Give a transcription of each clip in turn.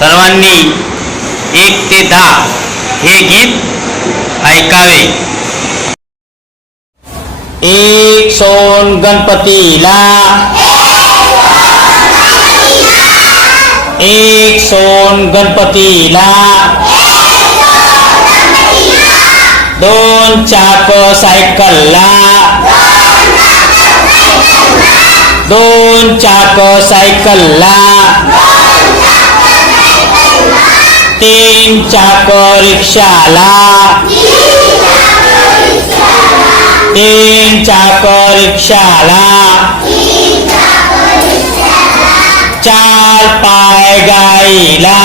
सर्वांनी एक ते दहा हे गीत ऐकावे. एक सोन गणपतीला. एक सोन गणपतीला. दोन चाक सायकलला. दोन चाक सायकलला. तीन चाक रिक्षाला तीन चाक रिक्षाला चार पाय गाईला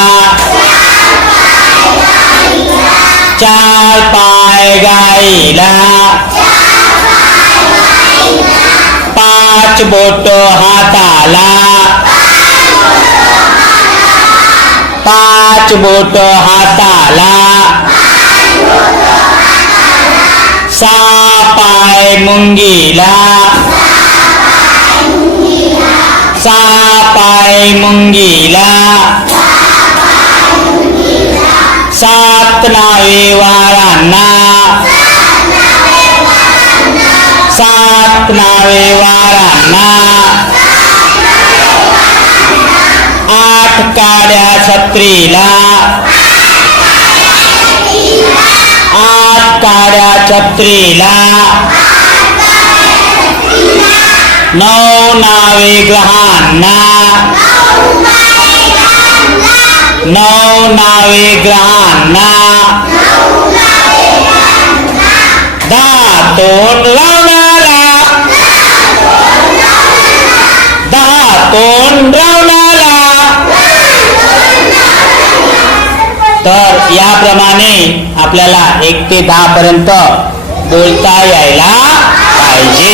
चार पाय गाईला पाच बोट हाताला पाच बोट हाताला. सा पाय मुंगीला. सा पाय मुंगीला. सात नावे वारांना. सात नावे वारा काड्या छत्रीला. आठ काड्या छत्रीला. नऊ नावे ग्रहांना. नऊ नावे ग्रहांना. दहा तोंड रावणाला दहा तोंड रावणाला तर याप्रमाणे आपल्याला एक ते दहा पर्यंत बोलता यायला पाहिजे.